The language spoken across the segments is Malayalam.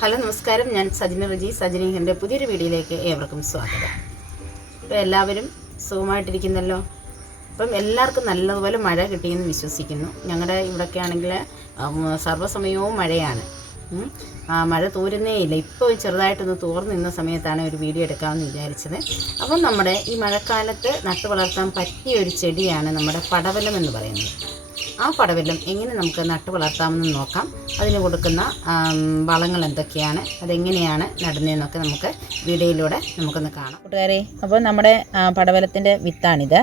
ഹലോ നമസ്കാരം. ഞാൻ സജിന റജി സജിനിന്റെ പുതിയൊരു വീഡിയോയിലേക്ക് ഏവർക്കും സ്വാഗതം. ഇപ്പോൾ എല്ലാവരും സുഖമായിട്ടിരിക്കുന്നല്ലോ? അപ്പം എല്ലാവർക്കും നല്ലതുപോലെ മഴ കിട്ടിയെന്ന് വിശ്വസിക്കുന്നു. ഞങ്ങളുടെ ഇവിടെയൊക്കെ ആണെങ്കിൽ സർവസമയവും മഴയാണ്. ആ, മഴ തോരുന്നേ ഇല്ല. ഇപ്പോൾ ചെറുതായിട്ടൊന്ന് തോർന്നു നിന്ന സമയത്താണ് ഒരു വീഡിയോ എടുക്കാമെന്ന് വിചാരിച്ചത്. അപ്പം നമ്മുടെ ഈ മഴക്കാലത്ത് നട്ടു വളർത്താൻ പറ്റിയ ഒരു ചെടിയാണ് നമ്മുടെ പടവലം എന്ന് പറയുന്നത്. ആ പടവലം എങ്ങനെ നമുക്ക് നട്ടു വളർത്താമെന്ന് നോക്കാം. അതിന് കൊടുക്കുന്ന വളങ്ങൾ എന്തൊക്കെയാണ് അതെങ്ങനെയാണ് നടുന്നതെന്നൊക്കെ നമുക്ക് വീഡിയോയിലൂടെ നമുക്കൊന്ന് കാണാം. കൂട്ടുകാരെ അപ്പോൾ നമ്മുടെ പടവലത്തിന്റെ വിത്താണിത്.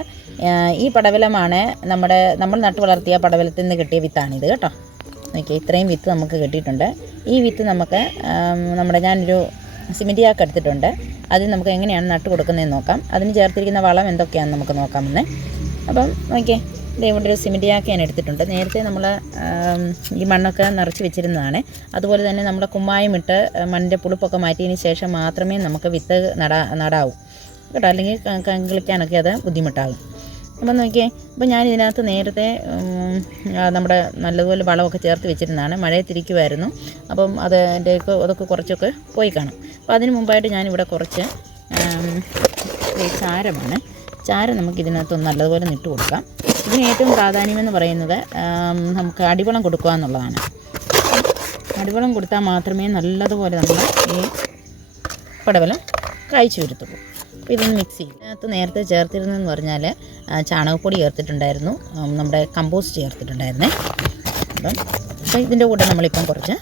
ഈ പടവലമാണ് നമ്മുടെ നമ്മൾ നട്ടു വളർത്തിയ പടവലത്തിൽ നിന്ന് കിട്ടിയ വിത്താണിത് കേട്ടോ. ഓക്കെ ഇത്രയും വിത്ത് നമുക്ക് കിട്ടിയിട്ടുണ്ട്. ഈ വിത്ത് നമുക്ക് നമ്മുടെ ഞാനൊരു സിമെന്റ് ചാക്ക് എടുത്തിട്ടുണ്ട്. അതിൽ നമുക്ക് എങ്ങനെയാണ് നട്ടു കൊടുക്കുന്നതെന്ന് നോക്കാം. അതിന് ചേർത്തിരിക്കുന്ന വളം എന്തൊക്കെയാണെന്ന് നമുക്ക് നോക്കാമെന്ന്. അപ്പം നോക്കിയേ ഇവിടെ ഒരു സിമെന്റ് ചാക്ക് ഞാൻ എടുത്തിട്ടുണ്ട്. നേരത്തെ നമ്മൾ ഈ മണ്ണൊക്കെ നിറച്ച് വെച്ചിരുന്നതാണ്. അതുപോലെ തന്നെ നമ്മൾ കുമ്മായം ഇട്ട് മണ്ണിന്റെ പുളിപ്പൊക്കെ മാറ്റിയതിന് ശേഷം മാത്രമേ നമുക്ക് വിത്ത് നടാ നടാവൂ. കേട്ടോ? അല്ലെങ്കിൽ കിളിക്കാനൊക്കെ അത് ബുദ്ധിമുട്ടാകും അപ്പം നോക്കിയേ അപ്പോൾ ഞാൻ ഇതിനകത്ത് നേരത്തെ നമ്മുടെ നല്ലതുപോലെ വളമൊക്കെ ചേർത്ത് വെച്ചിരുന്നതാണ്. മഴയത്തിരിക്കുമായിരുന്നു അപ്പം അത് അതിന്റെയൊക്കെ അതൊക്കെ കുറച്ചൊക്കെ പോയി കാണും. അപ്പോൾ അതിന് മുമ്പായിട്ട് ഞാനിവിടെ കുറച്ച് ചാരമാണ്. ചാരം നമുക്ക് നല്ലതുപോലെ നിട്ട് കൊടുക്കാം. ഇതിന് ഏറ്റവും പ്രാധാന്യം എന്ന് പറയുന്നത് നമുക്ക് അടിവളം കൊടുക്കുക എന്നുള്ളതാണ്. അടിവളം കൊടുത്താൽ മാത്രമേ നല്ലതുപോലെ നമ്മൾ ഈ പടവലം കായ്ച്ചു വരുത്തുള്ളൂ. അപ്പോൾ ഇതൊന്ന് മിക്സ് ചെയ്യും. അതിനകത്ത് നേരത്തെ ചേർത്തിരുന്നതെന്ന് പറഞ്ഞാൽ ചാണകപ്പൊടി ചേർത്തിട്ടുണ്ടായിരുന്നു. നമ്മുടെ കമ്പോസ്റ്റ് ചേർത്തിട്ടുണ്ടായിരുന്നേ. അപ്പം അപ്പോൾ ഇതിന്റെ കൂടെ നമ്മളിപ്പം കുറച്ച്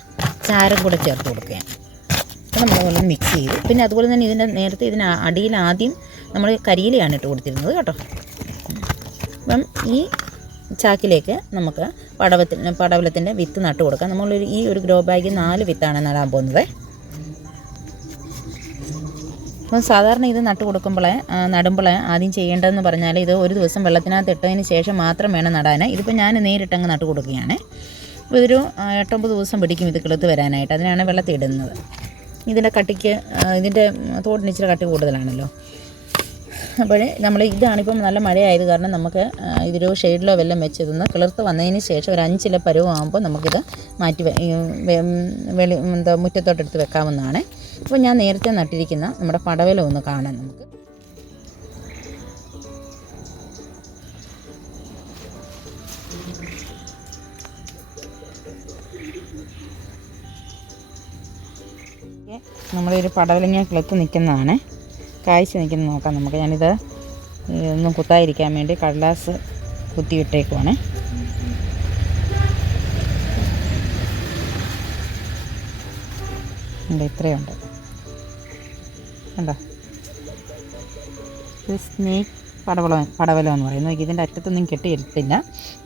ചാരം കൂടെ ചേർത്ത് കൊടുക്കുകയാണ്. അപ്പോൾ നമ്മളതുപോലെ മിക്സ് ചെയ്തു. പിന്നെ അതുപോലെ തന്നെ ഇതിന്റെ നേരത്തെ ഇതിന് അടിയിൽ ആദ്യം നമ്മൾ കരിയിലയാണ് ഇട്ട് കൊടുത്തിരുന്നത് കേട്ടോ. അപ്പം ഈ ചാക്കിലേക്ക് നമുക്ക് പടവത്തിന് പടവലത്തിന്റെ വിത്ത് നട്ട് കൊടുക്കാം. നമ്മളൊരു ഈ ഒരു ഗ്രോ ബാഗിൽ നാല് വിത്താണ് നടാൻ പോകുന്നത്. അപ്പം സാധാരണ ഇത് നട്ട് കൊടുക്കുമ്പോൾ നടുമ്പോളെ ആദ്യം ചെയ്യേണ്ടതെന്ന് പറഞ്ഞാൽ ഇത് ഒരു ദിവസം വെള്ളത്തിനകത്ത് ഇട്ടതിന് ശേഷം മാത്രം വേണം നടാൻ ഇതിപ്പോൾ ഞാൻ നേരിട്ടങ്ങ് നട്ട് കൊടുക്കുകയാണ്. അപ്പോൾ ഇതൊരു എട്ടൊമ്പത് ദിവസം പിടിക്കും ഇത് കിളുത്ത് വരാനായിട്ട്. അതിനാണ് വെള്ളത്തിൽ ഇടുന്നത് ഇതിന്റെ കട്ടിക്ക് ഇതിന്റെ തോടിന് ഇച്ചിരി കട്ടി കൂടുതലാണല്ലോ. അപ്പോൾ നമ്മൾ ഇതാണിപ്പം നല്ല മഴയായത് കാരണം നമുക്ക് ഇതൊരു ഷെയ്ഡിലോ വെല്ലം വെച്ചിരുന്ന് കിളിർത്ത് വന്നതിന് ശേഷം ഒരു അഞ്ചില പരുവാകുമ്പോൾ നമുക്കിത് മാറ്റി വെളി എന്താ മുറ്റത്തോട്ടെടുത്ത് വെക്കാവുന്നതാണ്. അപ്പോൾ ഞാൻ നേരത്തെ നട്ടിരിക്കുന്ന നമ്മുടെ പടവല ഒന്ന് കാണാം നമുക്ക്. നമ്മളൊരു പടവലങ്ങ കിളത്ത് നിൽക്കുന്നതാണ്. കായ്ച്ച് നിൽക്കുന്നത് നോക്കാം. നമുക്ക് ഞാനിത് ഒന്നും കുത്താതിരിക്കാൻ വേണ്ടി കടലാസ് കുത്തിയിട്ടേക്കുവാണ്. ഉണ്ട് ഇത്രയുണ്ട്. കണ്ടോ? ഇത് സ്നേക്ക് പടവളം പടവലം എന്ന് പറയും. നോക്കി ഇതിന്റെ അറ്റത്തൊന്നും കെട്ടിയെടുത്തില്ല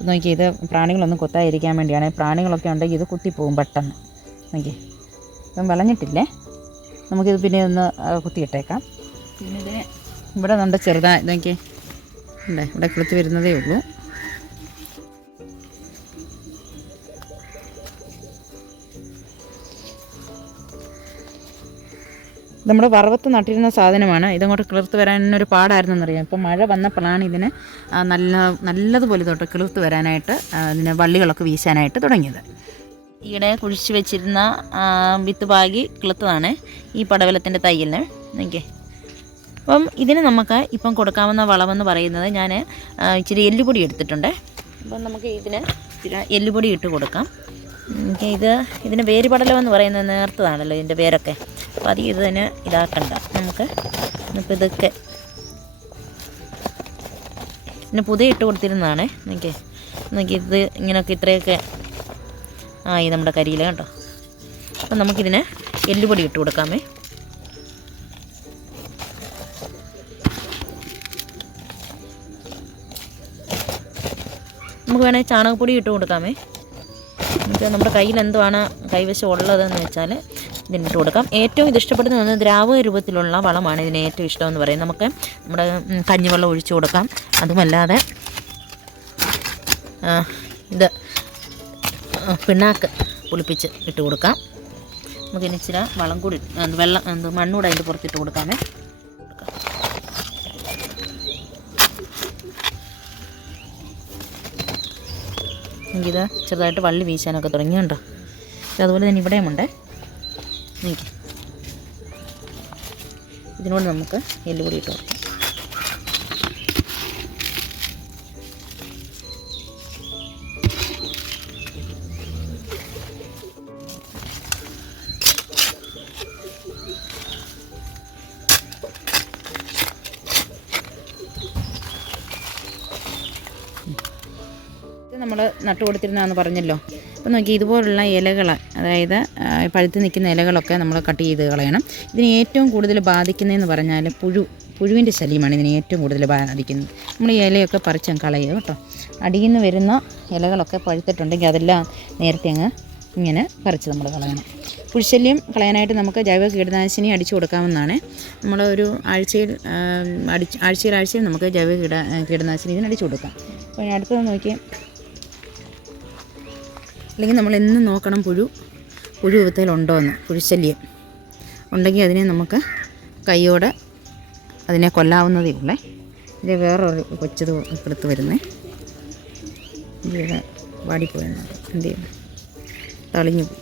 നോക്കി ഇത് പ്രാണികളൊന്നും കൊത്താതിരിക്കാൻ വേണ്ടിയാണ്. പ്രാണികളൊക്കെ ഉണ്ടെങ്കിൽ ഇത് കുത്തിപ്പോവും പെട്ടെന്ന്. നോക്കി ഇപ്പം വിളഞ്ഞിട്ടില്ലേ? നമുക്കിത് പിന്നെ ഒന്ന് കുത്തിയിട്ടേക്കാം. പിന്നെ ഇതിന് ഇവിടെ നമ്മുടെ ചെറുതായി ഇതൊക്കെ. അല്ലേ ഇവിടെ കിളുത്ത് വരുന്നതേ ഉള്ളൂ. നമ്മുടെ വറവത്ത് നട്ടിരുന്ന സാധനമാണ്. ഇതങ്ങോട്ട് കിളിർത്ത് വരാനൊരു പാടായിരുന്നെന്നറിയാം. ഇപ്പം മഴ വന്നപ്പോഴാണ് ഇതിന് നല്ല നല്ലതുപോലെ തൊട്ട് കിളിർത്ത് വരാനായിട്ട് ഇതിന് വള്ളികളൊക്കെ വീശാനായിട്ട് തുടങ്ങിയത്. ഈയിടെ കുഴിച്ച് വെച്ചിരുന്ന വിത്ത് പാകി കിളുത്തതാണ് ഈ പടവലത്തിന്റെ തയ്യലിന്. നോക്കിയേ അപ്പം ഇതിന് നമുക്ക് ഇപ്പം കൊടുക്കാവുന്ന വളമെന്ന് പറയുന്നത് ഞാൻ ഇച്ചിരി എല്ലുപൊടി എടുത്തിട്ടുണ്ട്. അപ്പം നമുക്ക് ഇതിന് ഇച്ചിരി എല്ലുപൊടി ഇട്ട് കൊടുക്കാം. ഇത് ഇതിന് വേരുപടലം എന്ന് പറയുന്നത് നേർത്തതാണല്ലോ ഇതിന്റെ വേരൊക്കെ. അപ്പോൾ അത് ഇതിന് ഇതാക്കണ്ട. നമുക്ക് ഇപ്പം ഇതൊക്കെ പിന്നെ പുതിയ ഇട്ട് കൊടുത്തിരുന്നതാണേ. എനിക്ക് എനിക്ക് ഇത് ഇങ്ങനെയൊക്കെ ഇത്രയൊക്കെ ആയി നമ്മുടെ കരിയില കണ്ടോ? അപ്പം നമുക്കിതിന് എല്ലുപൊടി ഇട്ട് കൊടുക്കാമേ. നമുക്ക് വേണമെങ്കിൽ ചാണകപ്പൊടി ഇട്ട് കൊടുക്കാമേ. നമുക്ക് നമ്മുടെ കയ്യിൽ എന്തുവാണ് കൈവശം ഉള്ളതെന്ന് വെച്ചാൽ ഇതിനിട്ട് കൊടുക്കാം. ഏറ്റവും ഇത് ഇഷ്ടപ്പെടുന്നത് ദ്രാവക രൂപത്തിലുള്ള വളമാണ് ഇതിന് ഏറ്റവും ഇഷ്ടം എന്ന് പറയുന്നത്. നമുക്ക് നമ്മുടെ കഞ്ഞിവെള്ളം ഒഴിച്ചു കൊടുക്കാം. അതുമല്ലാതെ ഇത് പിണ്ണാക്ക് പുളിപ്പിച്ച് ഇട്ട് കൊടുക്കാം. നമുക്കിനി ഇച്ചിരി വളം കൂടി വെള്ളം എന്ത് മണ്ണൂടെ അതിന്റെ പുറത്തിട്ട് കൊടുക്കാമേ. എനിക്കിത് ചെറുതായിട്ട് വള്ളി വീശാനൊക്കെ തുടങ്ങിയുണ്ടോ കണ്ടോ? അതുപോലെ തന്നെ ഇവിടെയുമുണ്ട് എനിക്ക് ഇതിനോട് നമുക്ക് എല്ലുപൊടി ഇട്ട് കൊടുക്കാം. നമ്മൾ നട്ടു കൊടുത്തിരുന്നതെന്ന് പറഞ്ഞല്ലോ. അപ്പോൾ നോക്കി ഇതുപോലുള്ള ഇലകൾ അതായത് പഴുത്ത് നിൽക്കുന്ന ഇലകളൊക്കെ നമ്മൾ കട്ട് ചെയ്ത് കളയണം. ഇതിന് ഏറ്റവും കൂടുതൽ ബാധിക്കുന്നതെന്ന് പറഞ്ഞാൽ പുഴു പുഴുവിന്റെ ശല്യമാണ് ഇതിനെ ഏറ്റവും കൂടുതൽ ബാധിക്കുന്നത്. നമ്മൾ ഈ ഇലയൊക്കെ പറിച്ചങ്ങ് കളയുക കേട്ടോ. അടിയിൽ നിന്ന് വരുന്ന ഇലകളൊക്കെ പഴുത്തിട്ടുണ്ടെങ്കിൽ അതെല്ലാം നേരത്തെ അങ്ങ് ഇങ്ങനെ പറിച്ച് നമ്മൾ കളയണം. പുഴുശല്യം കളയാനായിട്ട് നമുക്ക് ജൈവ കീടനാശിനി അടിച്ചു കൊടുക്കാമെന്നാണ് നമ്മൾ ഒരു ആഴ്ചയിൽ അടിച്ച് ആഴ്ചയിൽ ആഴ്ചയിൽ നമുക്ക് ജൈവ കീട കീടനാശിനി ഇതിന് അടിച്ചു കൊടുക്കാം. അപ്പോൾ അടുത്തത് നോക്കിയാൽ അല്ലെങ്കിൽ നമ്മൾ എന്നും നോക്കണം പുഴു പുഴു വിപത്തിലുണ്ടോ എന്ന് പുഴുശല്യം ഉണ്ടെങ്കിൽ അതിനെ നമുക്ക് കൈയോടെ അതിനെ കൊല്ലാവുന്നതേ ഉള്ളേ. ഇത് വേറൊരു കൊച്ചത് എടുത്ത് വരുന്നേ. ഇവിടെ വാടിപ്പോയെന്ന് എന്ത് ചെയ്യണം തളിഞ്ഞു പോയി.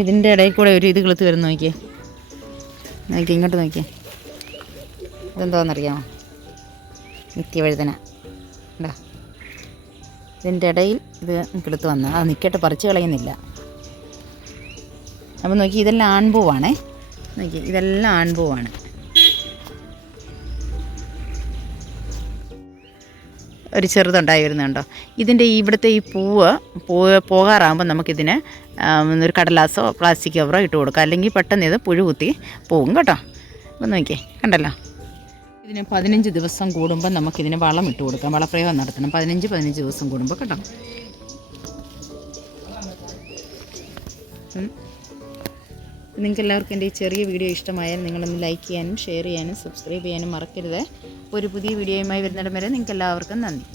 ഇതിന്റെ ഇടയിൽ കൂടെ ഒരു ഇത് കിളുത്ത് വരുന്ന നോക്കിയേ. നോക്കി ഇങ്ങോട്ട് നോക്കിയേ. ഇതെന്തോന്നറിയാമോ നിത്യവഴുതന ഉണ്ടാ ഇതിന്റെ ഇടയിൽ ഇത് എടുത്ത് വന്ന. അത് നിൽക്കട്ടെ പറിച്ച് കളയുന്നില്ല. അപ്പോൾ നോക്കി ഇതെല്ലാം ആൺപൂവാണേ. നോക്കി ഇതെല്ലാം ആൺപൂവാണ്. ഒരു ചെറുതുണ്ടായി വരുന്നുണ്ടോ ഇതിന്റെ ഇവിടുത്തെ ഈ പൂവ് പൂവ് പോകാറാകുമ്പോൾ നമുക്കിതിന് ഒരു കടലാസോ പ്ലാസ്റ്റിക് കവറോ ഇട്ട് കൊടുക്കാം. അല്ലെങ്കിൽ പെട്ടെന്ന് ഇത് പുഴു കുത്തി പോവും കേട്ടോ. അപ്പം നോക്കിയേ കണ്ടല്ലോ? ഇതിന് പതിനഞ്ച് ദിവസം കൂടുമ്പോൾ നമുക്കിതിന് വളം ഇട്ട് കൊടുക്കാം. വളപ്രയോഗം നടത്തണം. പതിനഞ്ച് പതിനഞ്ച് ദിവസം കൂടുമ്പോൾ കേട്ടോ. നിങ്ങൾക്ക് എല്ലാവർക്കും എന്റെ ഈ ചെറിയ വീഡിയോ ഇഷ്ടമായാൽ നിങ്ങളൊന്ന് ലൈക്ക് ചെയ്യാനും ഷെയർ ചെയ്യാനും സബ്സ്ക്രൈബ് ചെയ്യാനും മറക്കരുത്. ഒരു പുതിയ വീഡിയോയുമായി വരുന്നിടം വരെ നിങ്ങൾക്ക് എല്ലാവർക്കും നന്ദി.